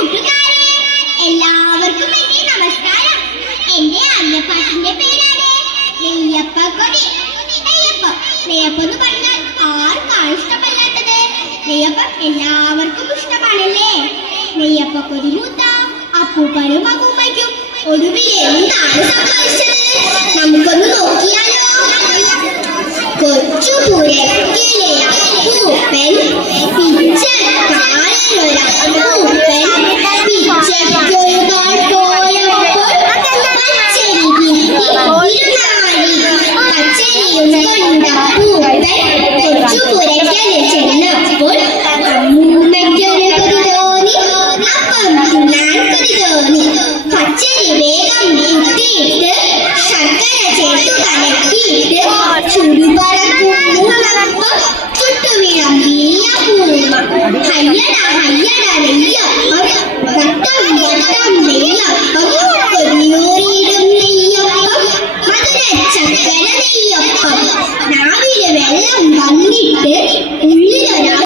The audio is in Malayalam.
കൂട്ടുകാരെ, എല്ലാവർക്കും എന്റെ നമസ്കാരം. എന്റെ ആദ്യപാട്ടിന്റെ പേരാണ് നെയ്യപ്പക്കൊതി. നെയ്യപ്പം എന്ന് പറഞ്ഞാൽ ആർക്കാണ് ഇഷ്ടമല്ലാത്തത്? നെയ്യപ്പം എല്ലാവർക്കും ഇഷ്ടമാണല്ലേ? നെയ്യപ്പക്കൊതി മൂത്ത അപ്പൂപ്പനും അമ്മൂമ്മയ്ക്കും ഒടുവിൽ എന്താണ് സംഭവിച്ചത്? നമുക്കൊന്ന് നോക്കിയാലോ. കൊച്ചു പുരക്കിലെ അപ്പൂപ്പൻ പിച്ചക്കാരനൊരപ്പൂപ്പൻ